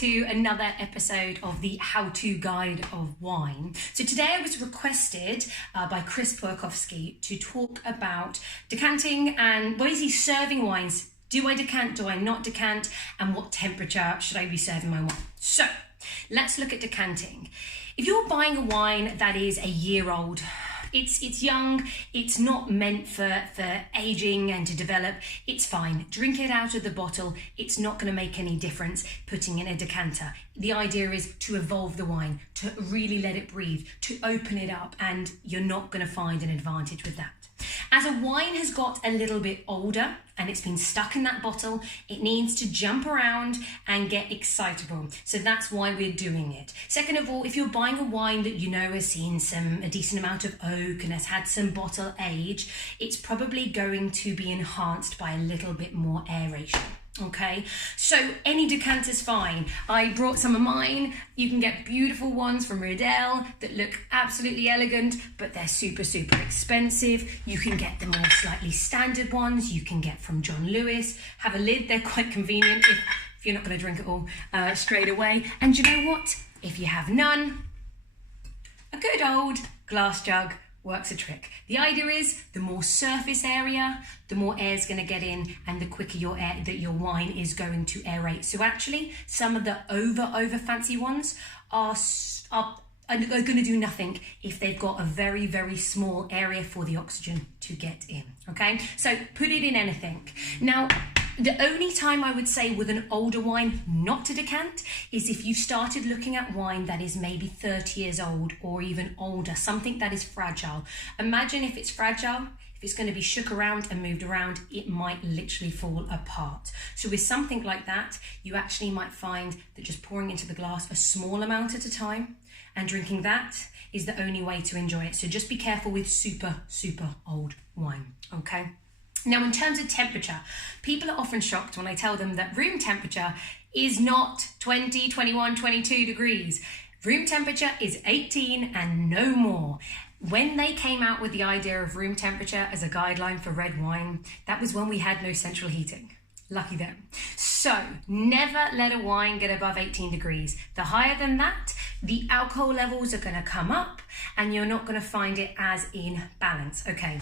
to another episode of the how-to guide of wine. So today I was requested by Chris Porkowski to talk about decanting and basically serving wines. Do I decant? Do I not decant? And what temperature should I be serving my wine? So let's look at decanting. If you're buying a wine that is a year old, it's young, it's not meant for aging and to develop, it's fine. Drink it out of the bottle. It's not going to make any difference putting in a decanter. The idea is to evolve the wine, to really let it breathe, to open it up, and you're not going to find an advantage with that. As a wine has got a little bit older and it's been stuck in that bottle, it needs to jump around and get excitable. So that's why we're doing it. Second of all, if you're buying a wine that you know has seen a decent amount of oak and has had some bottle age, it's probably going to be enhanced by a little bit more aeration. Okay, so any decanter's fine. I brought some of mine. You can get beautiful ones from Riedel that look absolutely elegant, but they're super expensive. You can get the more slightly standard ones. You can get from John Lewis. Have a lid, they're quite convenient if you're not going to drink it all straight away. And you know what? If you have none, a good old glass jug works a trick. The idea is the more surface area, the more air is going to get in, and the quicker your wine is going to aerate. So actually, some of the over fancy ones are going to do nothing if they've got a very small area for the oxygen to get in. Okay, so put it in anything. Now, the only time I would say with an older wine not to decant is if you've started looking at wine that is maybe 30 years old or even older, something that is fragile. Imagine if it's fragile, if it's going to be shook around and moved around, it might literally fall apart. So with something like that, you actually might find that just pouring into the glass a small amount at a time and drinking that is the only way to enjoy it. So just be careful with super old wine, okay? Now, in terms of temperature, people are often shocked when I tell them that room temperature is not 20, 21, 22 degrees. Room temperature is 18 and no more. When they came out with the idea of room temperature as a guideline for red wine, that was when we had no central heating. Lucky them. So never let a wine get above 18 degrees. The higher than that, the alcohol levels are going to come up and you're not going to find it as in balance. Okay.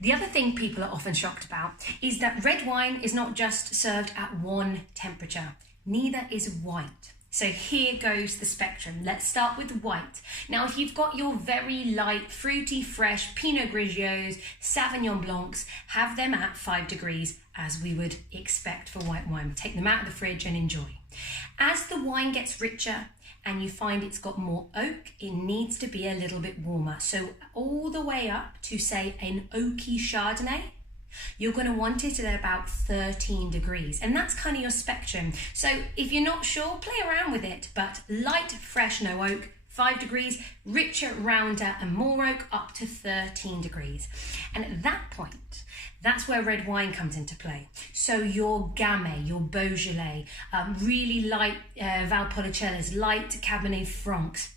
The other thing people are often shocked about is that red wine is not just served at one temperature. Neither is white. So here goes the spectrum. Let's start with white. Now, if you've got your very light, fruity, fresh Pinot Grigios, Sauvignon Blancs, have them at 5 degrees as we would expect for white wine. Take them out of the fridge and enjoy. As the wine gets richer and you find it's got more oak, it needs to be a little bit warmer. So all the way up to, say, an oaky Chardonnay, you're going to want it at about 13 degrees. And that's kind of your spectrum. So if you're not sure, play around with it. But light, fresh, no oak, 5 degrees, richer, rounder, and more oak, up to 13 degrees. And at that point, that's where red wine comes into play. So your Gamay, your Beaujolais, really light Valpolicella's, light Cabernet Francs,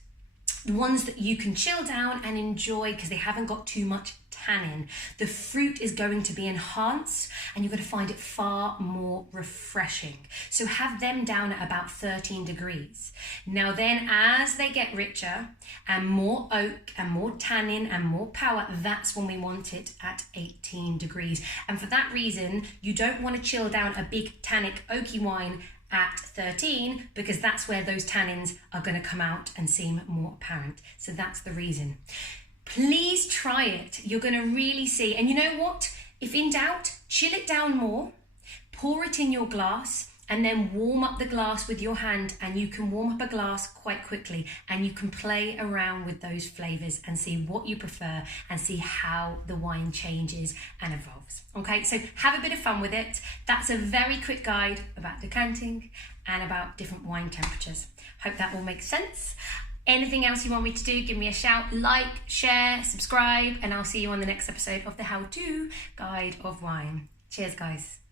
the ones that you can chill down and enjoy because they haven't got too much tannin. The fruit is going to be enhanced and you're going to find it far more refreshing. So have them down at about 13 degrees. Now then, as they get richer and more oak and more tannin and more power, that's when we want it at 18 degrees. And for that reason, you don't want to chill down a big tannic oaky wine at 13 because that's where those tannins are going to come out and seem more apparent. So that's the reason. Please try it. You're going to really see. And you know what? If in doubt, chill it down more, pour it in your glass, and then warm up the glass with your hand, and you can warm up a glass quite quickly and you can play around with those flavors and see what you prefer and see how the wine changes and evolves. Okay, so have a bit of fun with it. That's a very quick guide about decanting and about different wine temperatures. Hope that all makes sense. Anything else you want me to do, give me a shout, like, share, subscribe, and I'll see you on the next episode of the How To Guide of Wine. Cheers, guys.